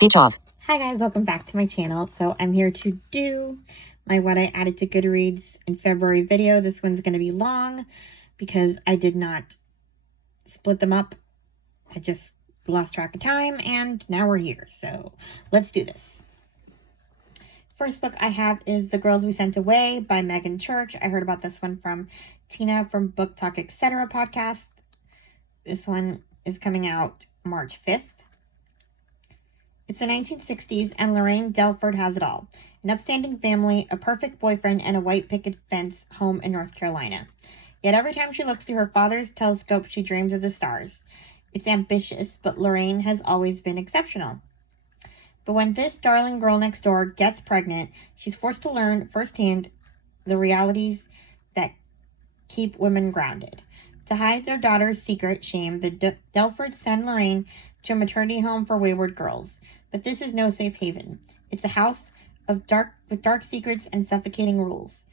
Speech off. Hi guys, welcome back to my channel. So I'm here to do my what I added to Goodreads in February video. This one's going to be long because I did not split them up. I just lost track of time and now we're here. So let's do this. First book I have is The Girls We Sent Away by Megan Church. I heard about this one from Tina from Book Talk Etc. podcast. This one is coming out March 5th. It's the 1960s, and Lorraine Delford has it all. An upstanding family, a perfect boyfriend, and a white picket fence home in North Carolina. Yet every time she looks through her father's telescope, she dreams of the stars. It's ambitious, but Lorraine has always been exceptional. But when this darling girl next door gets pregnant, she's forced to learn firsthand the realities that keep women grounded. To hide their daughter's secret shame, the Delfords send Lorraine to a maternity home for wayward girls. But this is no safe haven. It's a house with dark secrets and suffocating rules.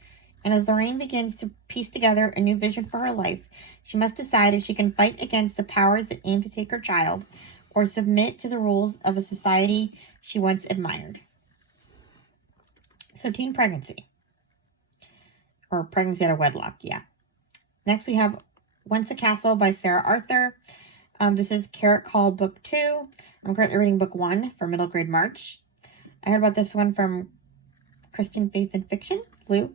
And as Lorraine begins to piece together a new vision for her life, she must decide if she can fight against the powers that aim to take her child or submit to the rules of a society she once admired. So, teen pregnancy. Or pregnancy out of wedlock, yeah. Next we have Once a Castle by Sarah Arthur. This is Carrot Call Book 2. I'm currently reading Book 1 for middle grade March. I heard about this one from Christian Faith and Fiction, Lou.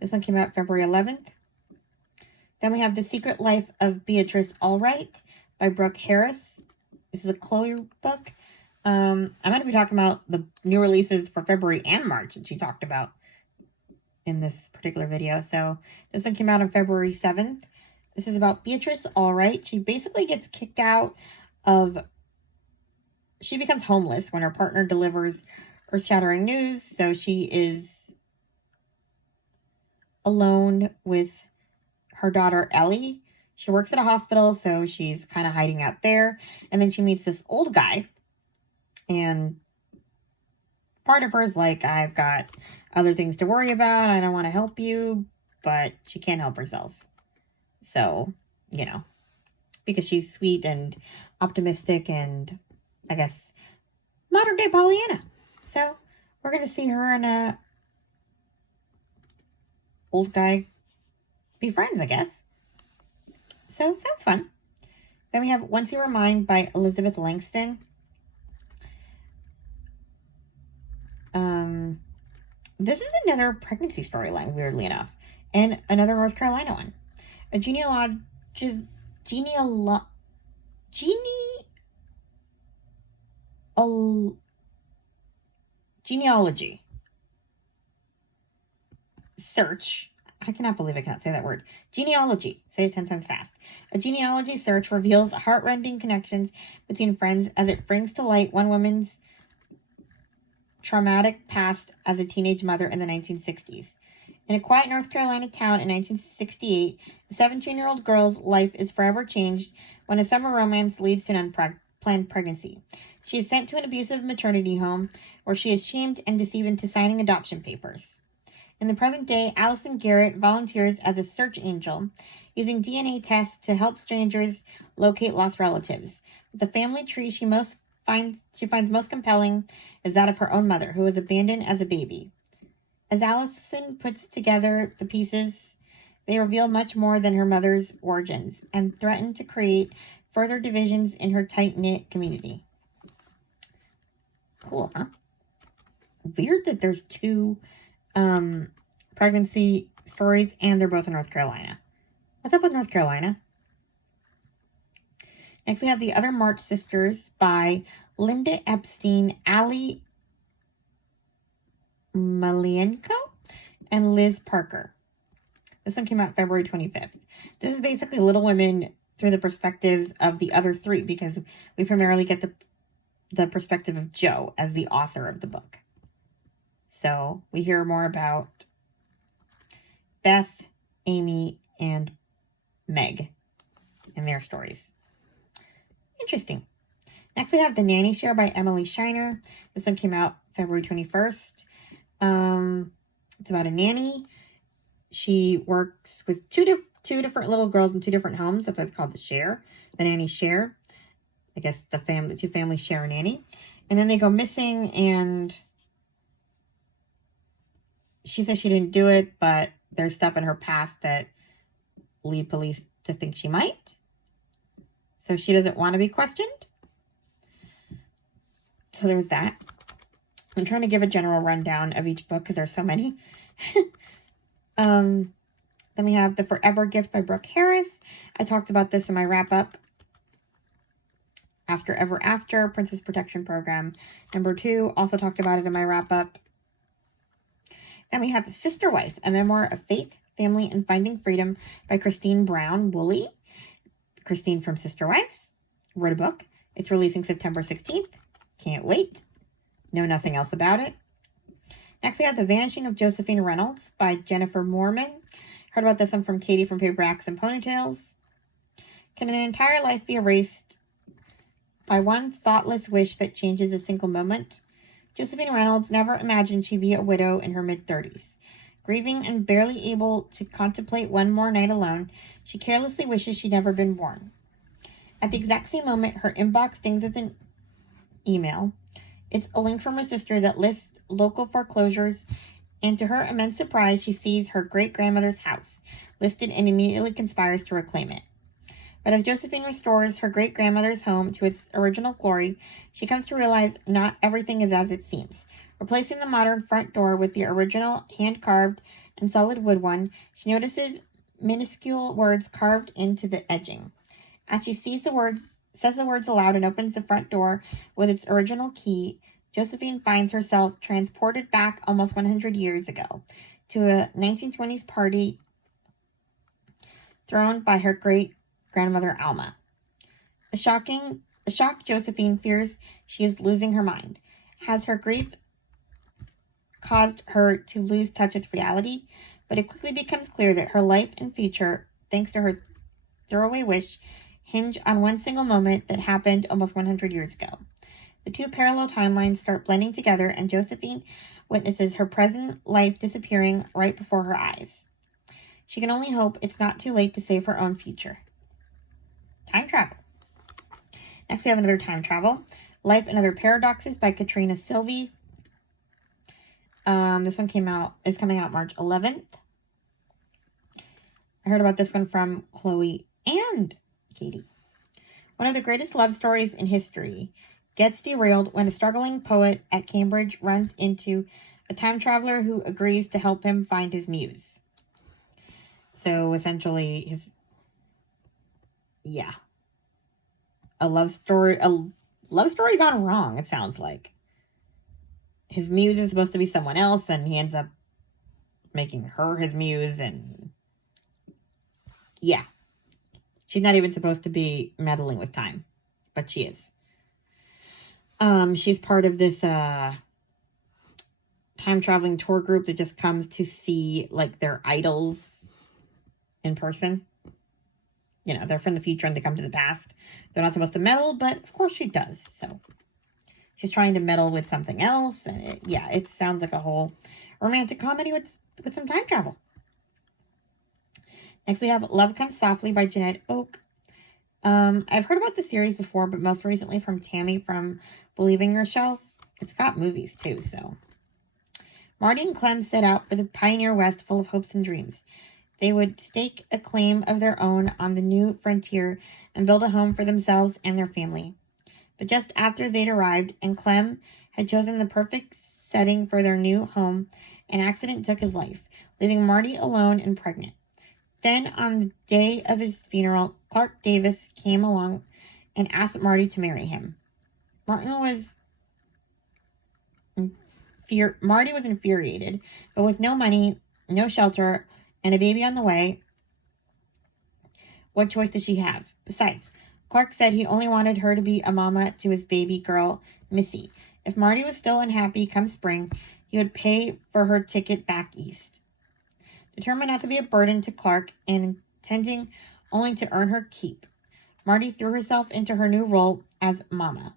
This one came out February 11th. Then we have The Secret Life of Beatrice Allwright by Brooke Harris. This is a Chloe book. I'm going to be talking about the new releases for February and March that she talked about in this particular video. So this one came out on February 7th. This is about Beatrice Allwright. She basically gets kicked out of... She becomes homeless when her partner delivers earth-shattering news. So she is alone with her daughter, Ellie. She works at a hospital, so she's kind of hiding out there. And then she meets this old guy. And part of her is like, I've got other things to worry about. I don't want to help you. But she can't help herself. So, you know, because she's sweet and optimistic and, I guess, modern day Pollyanna. So, we're going to see her and a old guy be friends, I guess. So, sounds fun. Then we have Once You Were Mine by Elizabeth Langston. This is another pregnancy storyline, weirdly enough. And another North Carolina one. A genealogy search. I cannot believe I cannot say that word. Genealogy. Say it 10 times fast. A genealogy search reveals heart-rending connections between friends as it brings to light one woman's traumatic past as a teenage mother in the 1960s. In a quiet North Carolina town in 1968, a 17-year-old girl's life is forever changed when a summer romance leads to an unplanned pregnancy. She is sent to an abusive maternity home where she is shamed and deceived into signing adoption papers. In the present day, Allison Garrett volunteers as a search angel, using DNA tests to help strangers locate lost relatives. The family tree she finds most compelling is that of her own mother, who was abandoned as a baby. As Allison puts together the pieces, they reveal much more than her mother's origins and threaten to create further divisions in her tight-knit community. Cool, huh? Weird that there's two pregnancy stories and they're both in North Carolina. What's up with North Carolina? Next, we have The Other March Sisters by Linda Epstein, Allie Malienko, and Liz Parker. This one came out February 25th. This is basically Little Women through the perspectives of the other three because we primarily get the perspective of Jo as the author of the book. So we hear more about Beth, Amy, and Meg and their stories. Interesting. Next, we have The Nanny Share by Emily Shiner. This one came out February 21st. It's about a nanny. She works with two different little girls in two different homes. That's why it's called The Nanny Share. I guess the two families share a nanny. And then they go missing, and she says she didn't do it, but there's stuff in her past that lead police to think she might. So she doesn't want to be questioned. So there's that. I'm trying to give a general rundown of each book because there's so many. Then we have The Forever Gift by Brooke Harris. I talked about this in my wrap-up. After Ever After, Princess Protection Program. Number 2, also talked about it in my wrap-up. Then we have Sister Wife, a memoir of faith, family, and finding freedom by Christine Brown Woolley. Christine from Sister Wives wrote a book. It's releasing September 16th. Can't wait. Know nothing else about it. Next, we have The Vanishing of Josephine Reynolds by Jennifer Moorman. Heard about this one from Katie from Paperbacks and Ponytails. Can an entire life be erased by one thoughtless wish that changes a single moment? Josephine Reynolds never imagined she'd be a widow in her mid-30s. Grieving and barely able to contemplate one more night alone, she carelessly wishes she'd never been born. At the exact same moment, her inbox dings with an email. It's a link from her sister that lists local foreclosures, and to her immense surprise, she sees her great-grandmother's house listed and immediately conspires to reclaim it. But as Josephine restores her great-grandmother's home to its original glory, she comes to realize not everything is as it seems. Replacing the modern front door with the original hand-carved and solid wood one, she notices minuscule words carved into the edging. As she says the words aloud and opens the front door with its original key, Josephine finds herself transported back almost 100 years ago to a 1920s party thrown by her great-grandmother Alma. A shocked Josephine fears she is losing her mind. Has her grief caused her to lose touch with reality? But it quickly becomes clear that her life and future, thanks to her throwaway wish, hinge on one single moment that happened almost 100 years ago. The two parallel timelines start blending together, and Josephine witnesses her present life disappearing right before her eyes. She can only hope it's not too late to save her own future. Time travel. Next, we have another time travel. Life and Other Paradoxes by Katrina Sylvie. This one is coming out March 11th. I heard about this one from Chloe and Katie. One of the greatest love stories in history gets derailed when a struggling poet at Cambridge runs into a time traveler who agrees to help him find his muse. So essentially, a love story gone wrong, it sounds like. His muse is supposed to be someone else, and he ends up making her his muse, and yeah. She's not even supposed to be meddling with time, but she is. She's part of this time-traveling tour group that just comes to see, like, their idols in person. You know, they're from the future and they come to the past. They're not supposed to meddle, but of course she does. So she's trying to meddle with something else. And it sounds like a whole romantic comedy with some time travel. Next, we have Love Comes Softly by Jeanette Oak. I've heard about the series before, but most recently from Tammy from Believing Yourself. It's got movies, too, so. Marty and Clem set out for the pioneer West full of hopes and dreams. They would stake a claim of their own on the new frontier and build a home for themselves and their family. But just after they'd arrived and Clem had chosen the perfect setting for their new home, an accident took his life, leaving Marty alone and pregnant. Then, on the day of his funeral, Clark Davis came along and asked Marty to marry him. Marty was infuriated, but with no money, no shelter, and a baby on the way, what choice did she have? Besides, Clark said he only wanted her to be a mama to his baby girl, Missy. If Marty was still unhappy come spring, he would pay for her ticket back east. Determined not to be a burden to Clark and intending only to earn her keep, Marty threw herself into her new role as mama.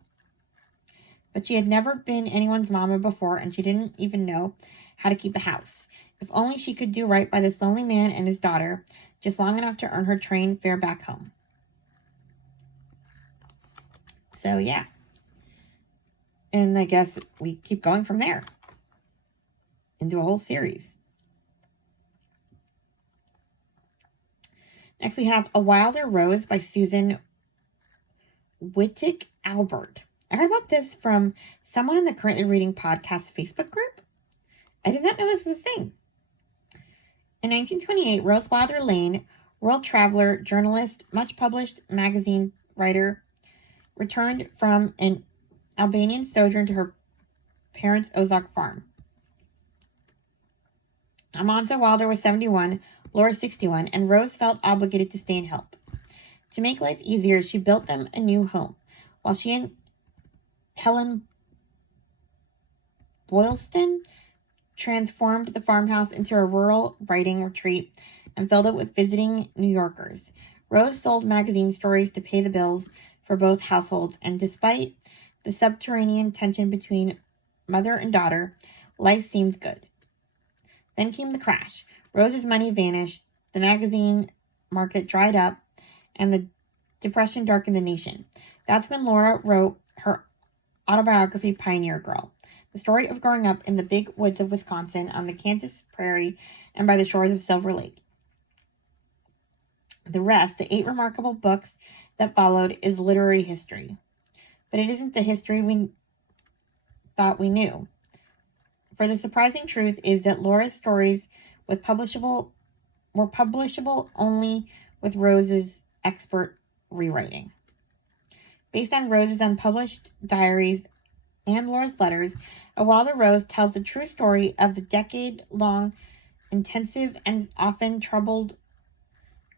But she had never been anyone's mama before, and she didn't even know how to keep a house. If only she could do right by this lonely man and his daughter, just long enough to earn her train fare back home. So, yeah. And I guess we keep going from there into a whole series. Next, we have A Wilder Rose by Susan Wittig Albert. I heard about this from someone in the Currently Reading Podcast Facebook group. I did not know this was a thing. In 1928, Rose Wilder Lane, world traveler, journalist, much published magazine writer, returned from an Albanian sojourn to her parents' Ozark farm. Almanza Wilder was 71, Laura 61, and Rose felt obligated to stay and help. To make life easier, she built them a new home, while she and Helen Boylston transformed the farmhouse into a rural writing retreat and filled it with visiting New Yorkers. Rose sold magazine stories to pay the bills for both households, and despite the subterranean tension between mother and daughter, life seemed good. Then came the crash. Rose's money vanished, the magazine market dried up, and the depression darkened the nation. That's when Laura wrote her autobiography, Pioneer Girl, the story of growing up in the big woods of Wisconsin, on the Kansas prairie, and by the shores of Silver Lake. The rest, the 8 remarkable books that followed, is literary history. But it isn't the history we thought we knew. For the surprising truth is that Laura's stories were publishable only with Rose's expert rewriting. Based on Rose's unpublished diaries and Laura's letters, A Wilder Rose tells the true story of the decade-long, intensive, and often troubled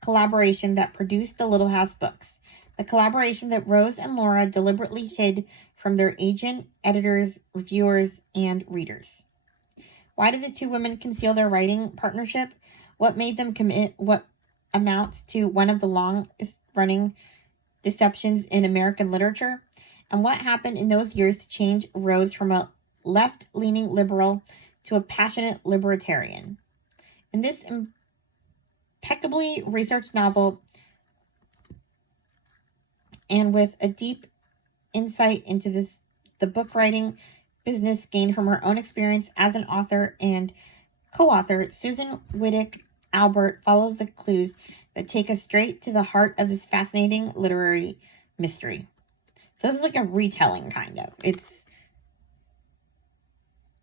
collaboration that produced the Little House books. The collaboration that Rose and Laura deliberately hid from their agent, editors, reviewers, and readers. Why did the two women conceal their writing partnership? What made them commit what amounts to one of the longest-running deceptions in American literature? And what happened in those years to change Rose from a left-leaning liberal to a passionate libertarian? In this impeccably researched novel, and with a deep insight into the book writing business gained from her own experience as an author and co-author, Susan Wittig Albert follows the clues that take us straight to the heart of this fascinating literary mystery. So this is like a retelling, kind of. It's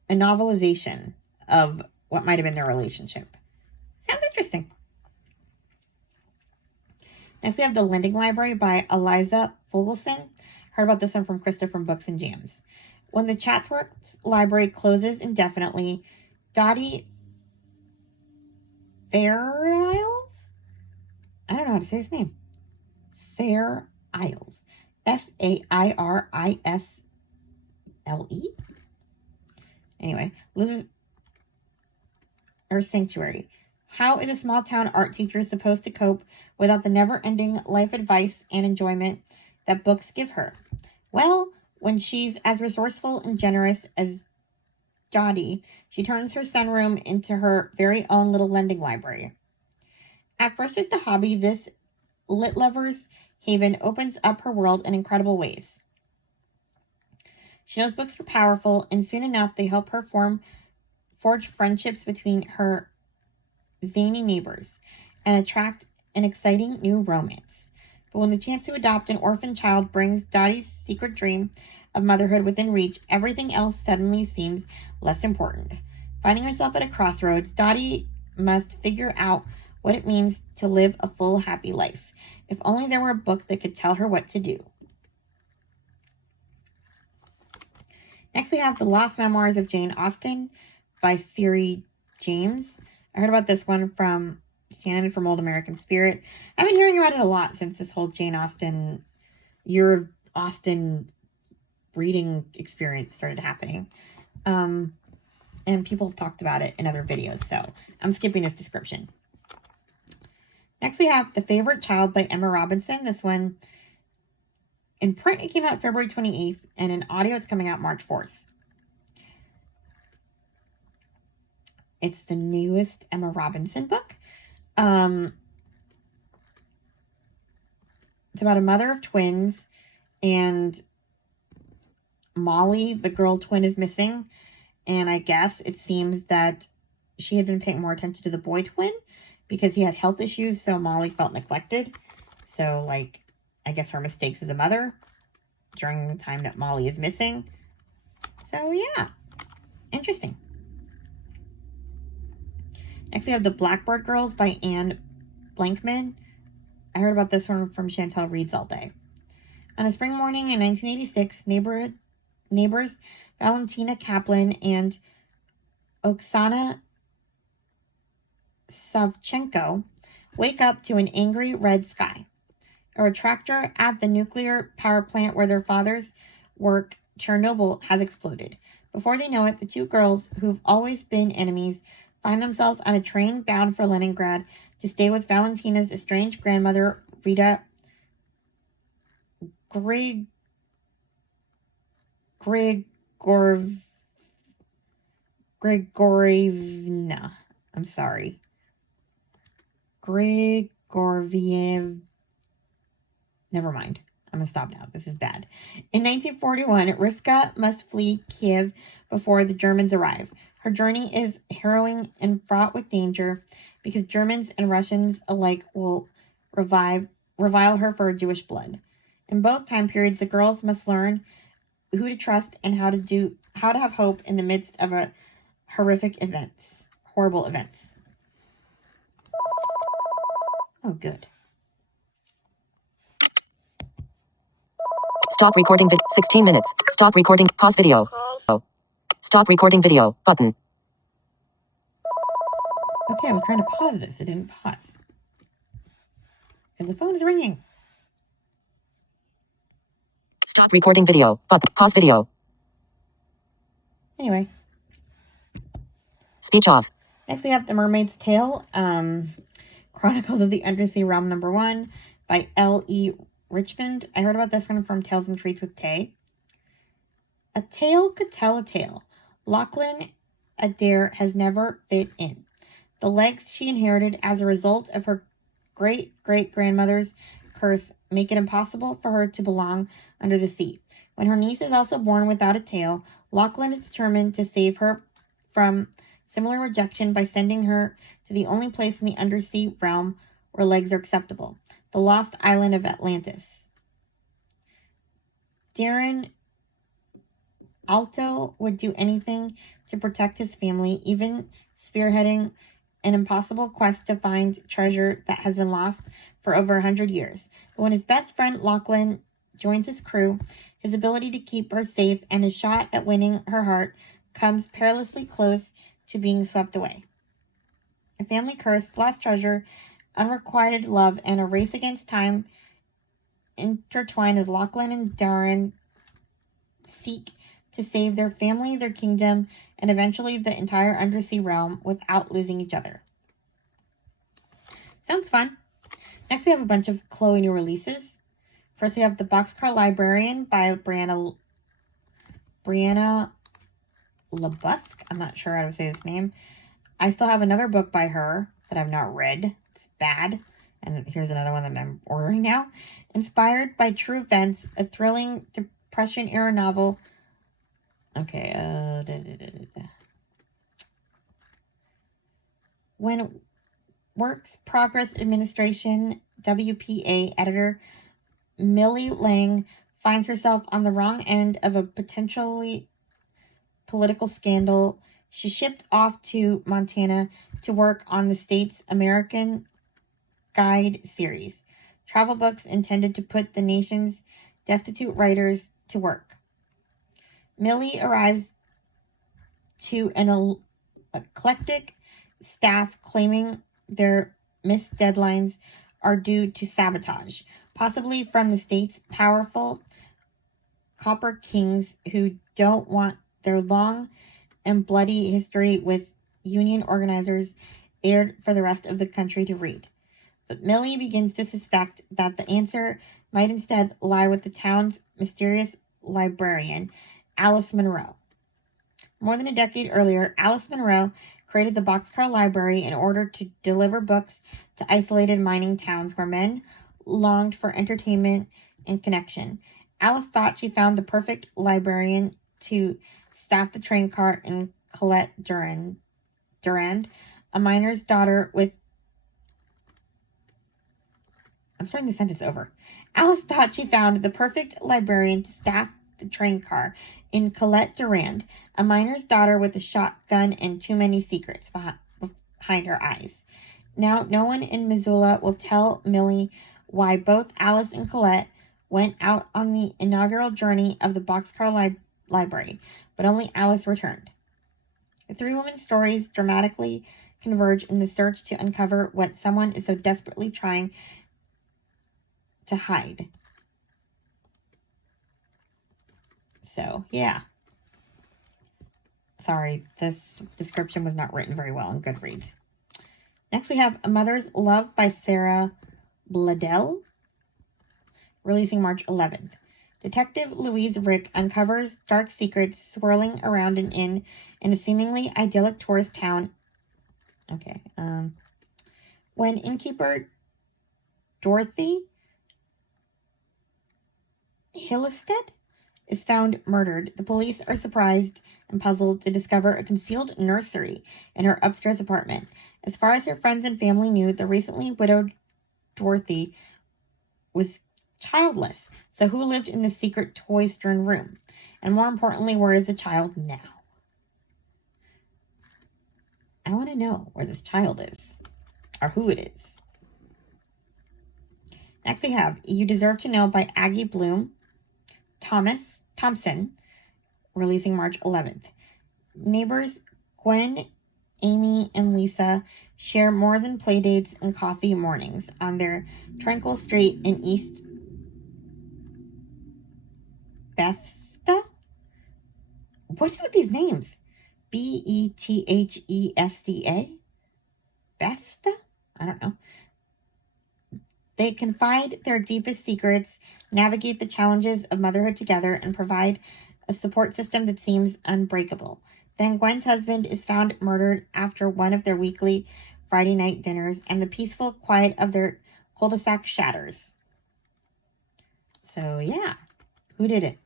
a novelization of what might have been their relationship. Sounds interesting. Next, we have The Lending Library by Eliza Fulgelson. Heard about this one from Krista from Books and Jams. When the Chatsworth Library closes indefinitely, Dottie Fairiles? I don't know how to say his name. Fairiles. Fairisle. Anyway, loses her sanctuary. How is a small-town art teacher supposed to cope without the never-ending life advice and enjoyment that books give her? Well, when she's as resourceful and generous as Dottie, she turns her sunroom into her very own little lending library. At first just a hobby, this lit lover's haven opens up her world in incredible ways. She knows books are powerful, and soon enough they help her forge friendships between her zany neighbors and attract an exciting new romance. But when the chance to adopt an orphan child brings Dottie's secret dream of motherhood within reach, everything else suddenly seems less important. Finding herself at a crossroads, Dottie must figure out what it means to live a full, happy life. If only there were a book that could tell her what to do. Next, we have The Lost Memoirs of Jane Austen by Siri James. I heard about this one from Shannon from Old American Spirit. I've been hearing about it a lot since this whole Jane Austen, Year of Austen reading experience started happening. And people talked about it in other videos, so I'm skipping this description. Next, we have The Favorite Child by Emma Robinson. This one, in print, it came out February 28th, and in audio, it's coming out March 4th. It's the newest Emma Robinson book. It's about a mother of twins, and Molly, the girl twin, is missing. And I guess it seems that she had been paying more attention to the boy twin because he had health issues, so Molly felt neglected. So, like, I guess her mistakes as a mother during the time that Molly is missing. So, yeah. Interesting. Next, we have The Blackbird Girls by Anne Blankman. I heard about this one from Chantel Reads All Day. On a spring morning in 1986, neighbors Valentina Kaplan and Oksana Savchenko wake up to an angry red sky. A reactor at the nuclear power plant where their fathers work, Chernobyl, has exploded. Before they know it, the two girls, who've always been enemies, find themselves on a train bound for Leningrad to stay with Valentina's estranged grandmother, Rita Grigorievna. I'm sorry. Grigoriev. Never mind. I'm going to stop now. This is bad. In 1941, Rivka must flee Kiev before the Germans arrive. Her journey is harrowing and fraught with danger because Germans and Russians alike will revile her for her Jewish blood. In both time periods, the girls must learn who to trust and how to have hope in the midst of horrible events. Oh, good. Stop recording 16 minutes. Stop recording. Pause video. Oh. Stop recording video button. Okay, I was trying to pause this. It didn't pause. Because the phone is ringing. Stop recording video button. Pause video. Anyway. Speech off. Next we have The Mermaid's Tale. Chronicles of the Undersea Realm #1 by L.E. Richmond. I heard about this one from Tales and Treats with Tay. A tale could tell a tale. Lachlan Adair has never fit in. The legs she inherited as a result of her great-great-grandmother's curse make it impossible for her to belong under the sea. When her niece is also born without a tail, Lachlan is determined to save her from similar rejection by sending her to the only place in the undersea realm where legs are acceptable, the lost island of Atlantis. Darren Alto would do anything to protect his family, even spearheading an impossible quest to find treasure that has been lost for over 100 years. But when his best friend Lachlan joins his crew, his ability to keep her safe and his shot at winning her heart comes perilously close to being swept away. A family curse, lost treasure, unrequited love, and a race against time intertwine as Lachlan and Darren seek to save their family, their kingdom, and eventually the entire undersea realm without losing each other. Sounds fun. Next, we have a bunch of Chloe new releases. First, we have The Boxcar Librarian by Brianna LaBusque. I'm not sure how to say this name. I still have another book by her that I've not read. It's bad. And here's another one that I'm ordering now. Inspired by true events, a thrilling Depression-era novel. Okay. When Works Progress Administration, WPA editor Millie Lang finds herself on the wrong end of a potentially political scandal, she's shipped off to Montana to work on the state's American Guide series, travel books intended to put the nation's destitute writers to work. Millie arrives to an eclectic staff claiming their missed deadlines are due to sabotage, possibly from the state's powerful copper kings who don't want their long and bloody history with union organizers aired for the rest of the country to read. But Millie begins to suspect that the answer might instead lie with the town's mysterious librarian, Alice Munro. More than a decade earlier, Alice Munro created the Boxcar Library in order to deliver books to isolated mining towns where men longed for entertainment and connection. Alice thought she found the perfect librarian to staff the train car in Colette Durand, a miner's daughter with... I'm starting the sentence over. Alice thought she found the perfect librarian to staff the train car in Colette Durand, a miner's daughter with a shotgun and too many secrets behind her eyes. Now, no one in Missoula will tell Millie why both Alice and Colette went out on the inaugural journey of the Boxcar Library, but only Alice returned. The three women's stories dramatically converge in the search to uncover what someone is so desperately trying to hide. So, yeah. Sorry, this description was not written very well on Goodreads. Next, we have A Mother's Love by Sarah Bladell, releasing March 11th. Detective Louise Rick uncovers dark secrets swirling around an inn in a seemingly idyllic tourist town. Okay. When innkeeper Dorothy Hillestead is found murdered, the police are surprised and puzzled to discover a concealed nursery in her upstairs apartment. As far as her friends and family knew, the recently widowed Dorothy was childless. So who lived in the secret toy-strewn room? And more importantly, where is the child now? I want to know where this child is, or who it is. Next we have You Deserve to Know by Aggie Thompson, releasing March 11th. Neighbors Gwen, Amy, and Lisa share more than playdates and coffee mornings on their tranquil street in East Bethesda? What is with these names? Bethesda? Bethesda? I don't know. They confide their deepest secrets, navigate the challenges of motherhood together, and provide a support system that seems unbreakable. Then Gwen's husband is found murdered after one of their weekly Friday night dinners, and the peaceful quiet of their cul-de-sac shatters. So, yeah. Who did it?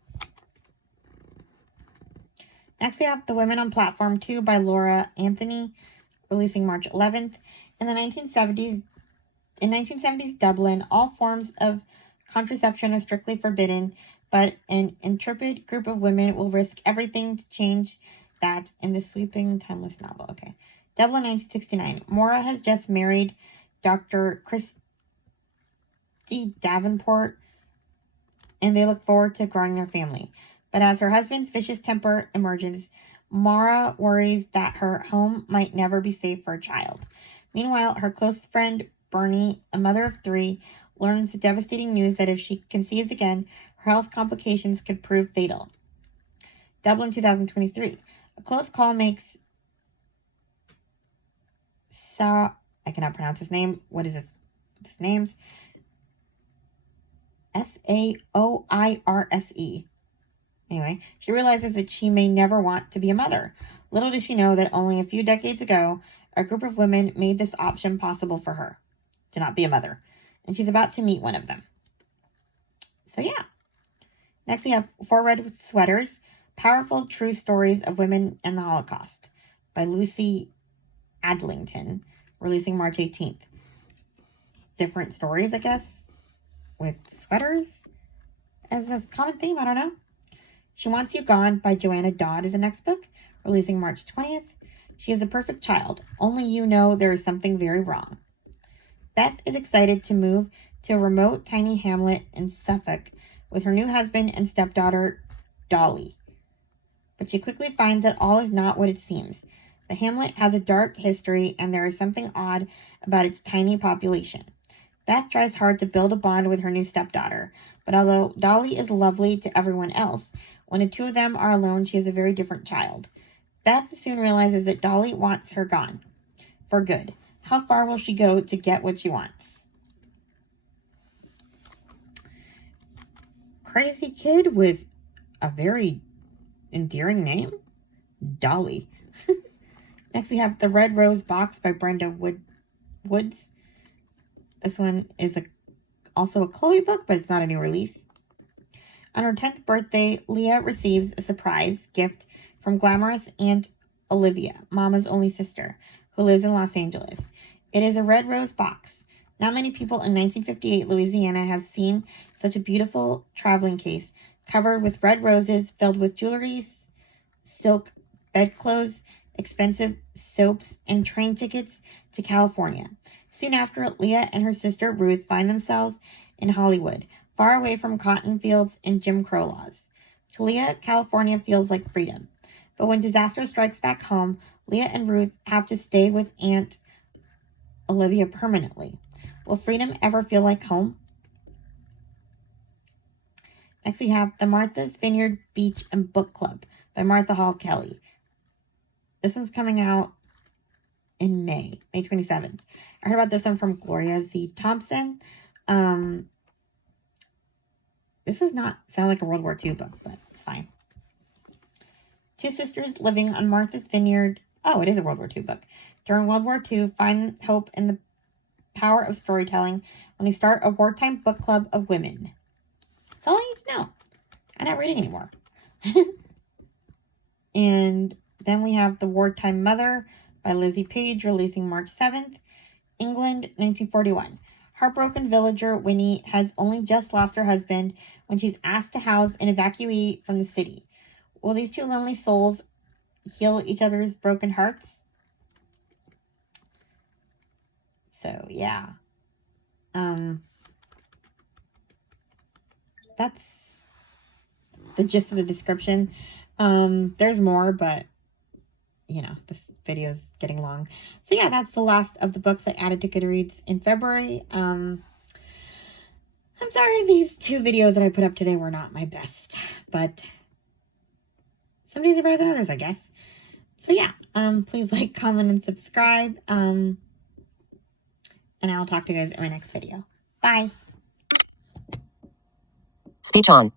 Next, we have The Women on Platform 2 by Laura Anthony, releasing March 11th. In 1970s Dublin, all forms of contraception are strictly forbidden, but an intrepid group of women will risk everything to change that in this sweeping, timeless novel. Okay. Dublin, 1969. Maura has just married Dr. Christy Davenport, and they look forward to growing their family. But as her husband's vicious temper emerges, Maura worries that her home might never be safe for a child. Meanwhile, her close friend Bernie, a mother of 3, learns the devastating news that if she conceives again, her health complications could prove fatal. Dublin, 2023. A close call makes I cannot pronounce his name. What is this? His name's Saoirse. Anyway, she realizes that she may never want to be a mother. Little does she know that only a few decades ago, a group of women made this option possible for her, to not be a mother. And she's about to meet one of them. So yeah. Next we have 4 Red Sweaters, Powerful True Stories of Women and the Holocaust by Lucy Adlington, releasing March 18th. Different stories, I guess, with sweaters as a common theme. I don't know. She Wants You Gone by Joanna Dodd is the next book, releasing March 20th. She is a perfect child. Only you know there is something very wrong. Beth is excited to move to a remote, tiny hamlet in Suffolk with her new husband and stepdaughter, Dolly. But she quickly finds that all is not what it seems. The hamlet has a dark history, and there is something odd about its tiny population. Beth tries hard to build a bond with her new stepdaughter, but although Dolly is lovely to everyone else, when the two of them are alone, she is a very different child. Beth soon realizes that Dolly wants her gone. For good. How far will she go to get what she wants? Crazy kid with a very endearing name? Dolly. Next we have The Red Rose Box by Brenda Woods. This one is also a Chloe book, but it's not a new release. On her 10th birthday, Leah receives a surprise gift from glamorous Aunt Olivia, Mama's only sister, who lives in Los Angeles. It is a red rose box. Not many people in 1958 Louisiana have seen such a beautiful traveling case covered with red roses filled with jewelry, silk bedclothes, expensive soaps, and train tickets to California. Soon after, Leah and her sister Ruth find themselves in Hollywood, far away from cotton fields and Jim Crow laws. To Leah, California feels like freedom. But when disaster strikes back home, Leah and Ruth have to stay with Aunt Olivia permanently. Will freedom ever feel like home? Next, we have The Martha's Vineyard Beach and Book Club by Martha Hall Kelly. This one's coming out in May 27th. I heard about this one from Gloria Z. Thompson. This does not sound like a World War II book, but it's fine. Two sisters living on Martha's Vineyard. Oh, it is a World War II book. During World War II, find hope in the power of storytelling when they start a wartime book club of women. That's all I need to know. I'm not reading anymore. And then we have The Wartime Mother by Lizzie Page, releasing March 7th. England, 1941. Heartbroken villager Winnie has only just lost her husband when she's asked to house an evacuee from the city. Will these two lonely souls heal each other's broken hearts? So, yeah. That's the gist of the description. There's more, but you know, this video is getting long. So yeah, that's the last of the books I added to Goodreads in February. I'm sorry these 2 videos that I put up today were not my best, but some days are better than others, I guess. So yeah, please like, comment, and subscribe. And I'll talk to you guys in my next video. Bye. Speech on.